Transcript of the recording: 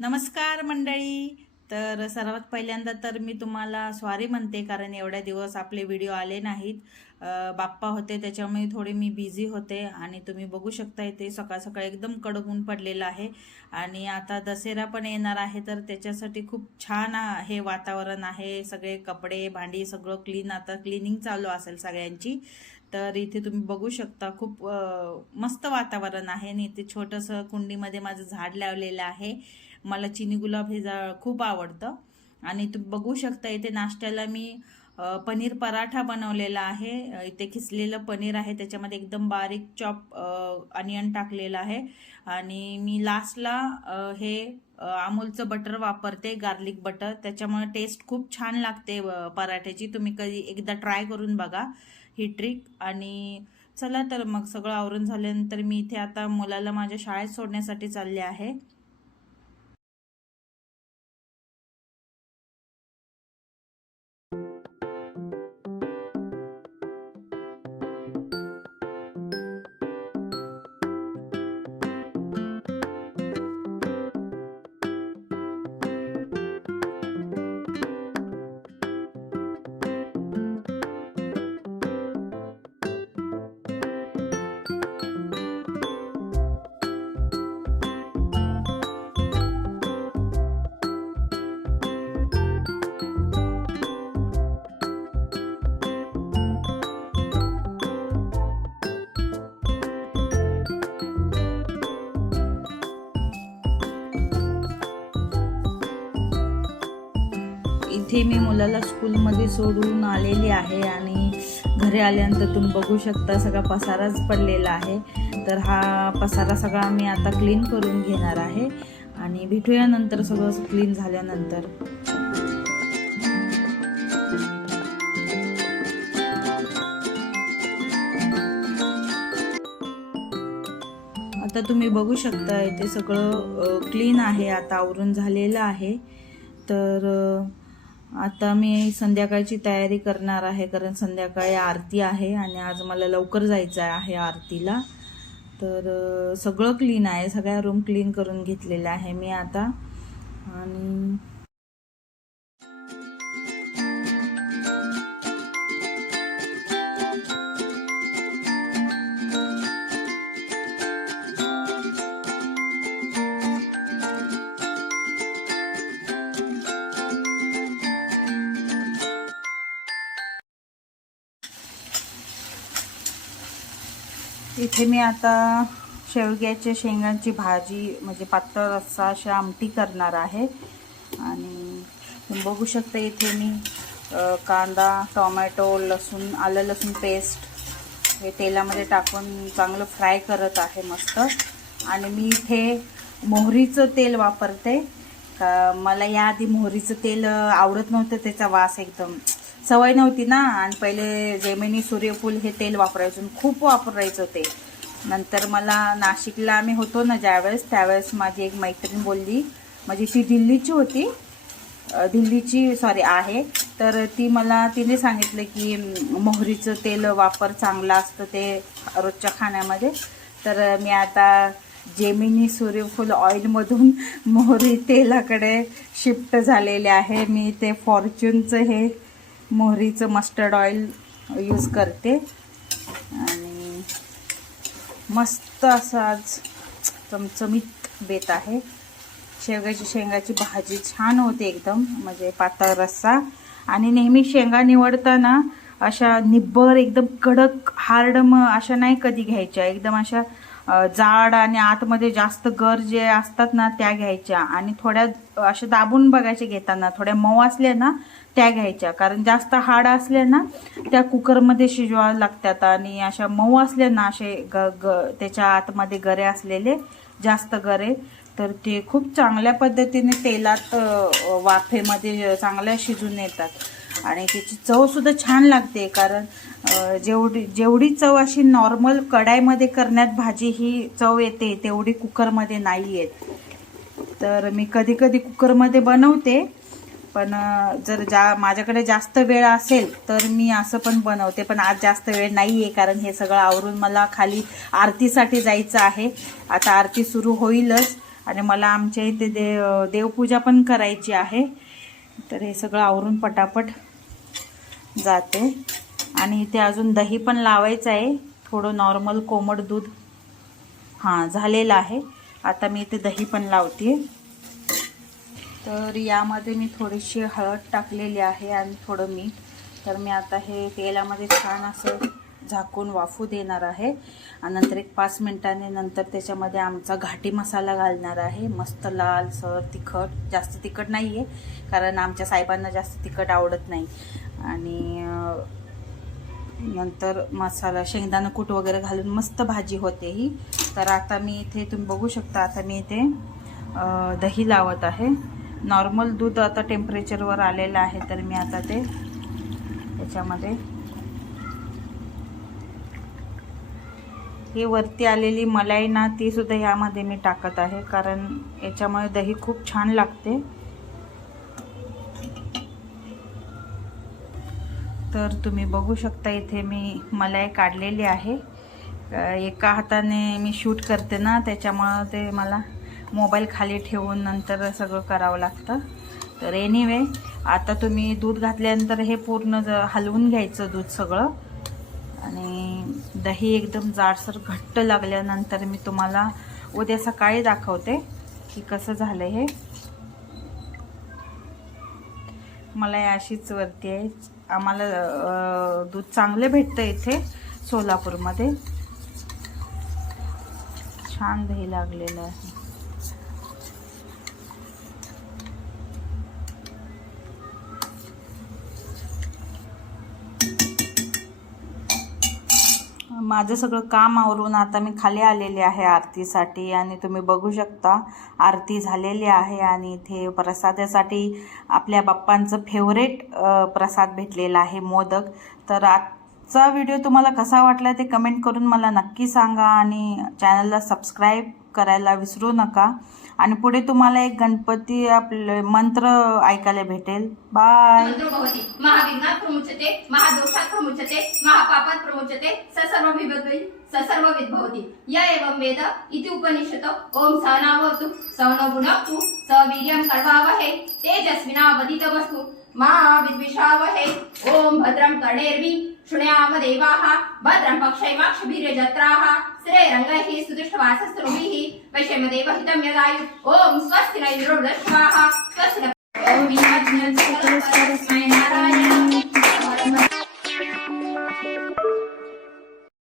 नमस्कार मंडळी. तर सर्वात पहिल्यांदा तर मी तुम्हाला सॉरी म्हणते, कारण एवढ्या दिवस आपले व्हिडिओ आले नाहीत. बाप्पा होते त्याच्यामुळे थोडे मी बिझी होते आणि तुम्ही बघू शकता इथे सकाळ सकाळ एकदम कडक ऊन पडलेलं आहे आणि आता दसरा पण येणार आहे, तर त्याच्यासाठी खूप छान हे वातावरण आहे. सगळे कपडे भांडी सगळं क्लीन, आता क्लिनिंग चालू असेल सगळ्यांची. तर इथे तुम्ही बघू शकता खूप मस्त वातावरण आहे आणि इथे छोटंसं कुंडीमध्ये माझं झाड लावलेलं आहे. मला चिनी गुलाब हे झाड खूप आवडतं. आणि तुम्ही बघू शकता इथे नाश्त्याला मी पनीर पराठा बनवलेला आहे. इथे खिसलेलं पनीर आहे, त्याच्यामध्ये एकदम बारीक चॉप अनियन टाकलेलं आहे आणि मी लास्टला हे अमूलचं बटर वापरते, गार्लिक बटर. त्याच्यामुळे टेस्ट खूप छान लागते पराठ्याची. तुम्ही कधी एकदा ट्राय करून बघा ही ट्रिक. आणि चला तर मग सगळं आवरून झाल्यानंतर मी इथे आता मुलाला माझ्या शाळेत सोडण्यासाठी चालले आहे. इथे मी मुलाला स्कूलमध्ये सोडून आलेली आहे आणि घरी आल्यानंतर तुम्ही बघू शकता सगळा पसाराच पडलेला आहे. तर हा पसारा सगळा मी आता क्लीन करून घेणार आहे आणि भेटूया नंतर सगळं क्लीन झाल्यानंतर. आता तुम्ही बघू शकता इथे सगळं क्लीन आहे, आता आवरून झालेलं आहे. तर आता मी संध्याकाळची तयारी करणार आहे, कारण संध्याकाळी आरती आहे आणि आज मला लवकर जायचं आहे आरतीला. तर सगळं क्लीन आहे, सगळ्या रूम क्लीन करून घेतलेल्या आहे मी आता. आणि इथे मी आता शेवग्याच्या शेंगांची भाजी, म्हणजे पातळ रस्सा अशी आमटी करणार आहे. आणि तुम्ही बघू शकता इथे मी कांदा, टोमॅटो, लसूण, आलं लसूण पेस्ट हे तेलामध्ये टाकून चांगलं फ्राय करत आहे मस्त. आणि मी इथे मोहरीचं तेल वापरते. मला याआधी मोहरीचं तेल आवडत नव्हतं, त्याचा वास एकदम सवय नव्हती ना. आणि पहिले जेमिनी सूर्यफूल हे तेल वापरायचं, खूप वापरायचं ते. नंतर मला नाशिकला आम्ही होतो ना ज्यावेळेस, त्यावेळेस माझी एक मैत्रीण बोलली, म्हणजे ती दिल्लीची आहे. तर तिने सांगितलं की मोहरीचं तेल वापर, चांगलं असतं ते रोजच्या खाण्यामध्ये. तर मी आता जेमिनी सूर्यफूल ऑइलमधून मोहरी तेलाकडे शिफ्ट झालेले आहे. मी ते फॉर्च्यूनचं हे मोहरीचं मस्टर्ड ऑइल यूज करते आणि मस्त असं आज चमचमीत बेत आहे. शेंगाची भाजी छान होते एकदम, म्हणजे पातळ रस्सा. आणि नेहमी शेंगा निवडताना अशा निब्बर एकदम कडक हार्ड अशा नाही कधी घ्यायच्या, एकदम अशा जाड आणि आतमध्ये जास्त गर जे असतात ना त्या घ्यायच्या. आणि थोड्या अशा दाबून बघायच्या घेताना, थोड्या मऊ असल्या ना त्या घ्यायच्या, कारण जास्त हार्ड असल्या ना त्या कुकरमध्ये शिजवायला लागतात. आणि अशा मऊ असल्या ना असे त्याच्या आतमध्ये गरे असलेले, जास्त गरे, तर ते खूप चांगल्या पद्धतीने तेलात वाफेमध्ये चांगल्या शिजून येतात. आणि त्याची चव सुद्धा छान लागते, कारण जेवढी चव अशी नॉर्मल कढाईमध्ये करण्यात भाजी ही चव येते, तेवढी कुकरमध्ये नाही येत. तर मी कधी कधी कुकरमध्ये बनवते, पण जर माझ्याकडे जास्त वेळ असेल तर मी असं पण बनवते. पण आज जास्त वेळ नाही आहे, कारण हे सगळं आवरून मला खाली आरतीसाठी जायचं आहे. आता आरती सुरू होईलच आणि मला आमच्या इथे देवपूजा पण करायची आहे. तर हे सगळं आवरून पटापट जाते. आणि इथे अजून दही पण लावायचं आहे, थोडं नॉर्मल कोमट दूध झालेलं आहे. आता मी इथे दही पण लावते. तर यामध्ये मी थोडीशी हळद टाकलेली आहे आणि थोडं मीठ. तर मी आता हे तेलामध्ये छान असं झाकून वाफू देणार आहे आणि नंतर एक 5 मिनिटांनी नंतर त्याच्यामध्ये आमचा घाटी मसाला घालणार आहे. मस्त लालसर तिखट, जास्त तिखट नाही आहे कारण आमच्या साहेबांना जास्त तिखट आवडत नाही. आणि नंतर मसाला शेंगदाणा कूट वगैरे घालून मस्त भाजी होते ही. तर आता मी इथे तुम्ही बघू शकता, आता मी इथे दही लावत आहे. नॉर्मल दूध आता टेम्परेचरवर आलेलं आहे. तर मी आता ते त्याच्यामध्ये हे वरती आलेली मलाई ना ती सुद्धा यामध्ये मी टाकत आहे, कारण याच्यामुळे दही खूप छान लागते. तर तुम्ही बघू शकता इथे मी मलाई काढलेली आहे. एका हाताने मी शूट करते ना, त्याच्यामुळं ते मला मोबाईल खाली ठेवून नंतर सगळं करावं लागतं. तर एनिवे आता तुम्ही दूध घातल्यानंतर हे पूर्ण हलवून घ्यायचं दूध सगळं. आणि दही एकदम जाडसर घट्ट लागल्यानंतर मी तुम्हाला उद्या सकाळी दाखवते की कसं झालं हे. मलाई अशीच वरती आहे. आम्हाला दूध चांगले भेटतं इथे सोलापूरमध्ये. छान दही लागलेलं आहे. माझं सगळं काम आवरून आता मी खाली आलेले आहे आरतीसाठी. आणि तुम्ही बघू शकता आरती झालेली आहे आणि इथे प्रसादासाठी आपल्या बाप्पांचं फेवरेट प्रसाद भेटलेला आहे, मोदक. तर आजचा व्हिडिओ तुम्हाला कसा वाटला ते कमेंट करून मला नक्की सांगा आणि चॅनलला सबस्क्राईब करायला विसरू नका. आणि पुढे तुम्हाला एक गणपती आपले मंत्र ऐकायला भेटेल. बाय. महाविघ्नात प्रमुच्यते, महादोषात प्रमुच्यते, महापापात प्रमुच्यते, सर्व विद्भवति य एवं वेद इति उपनिषत्. ओम सहनावतु सहनौ भुनक्तु सह वीर्यं कर्वावहै तेजस्विनावधीतमस्तु मा विद्विषावहै. ओम भद्रं कर्णेर्वि शृणुयाम देवाः भद्रं पक्षैमाक्षभिर्यजत्राः श्रेरंगैः सुदुष्टवासस्तुभिः वैषम्यदेव हितं यदायु. ओम स्वस्ति न इन्द्रो वृद्धश्वाः स्वस्ति न नारायण.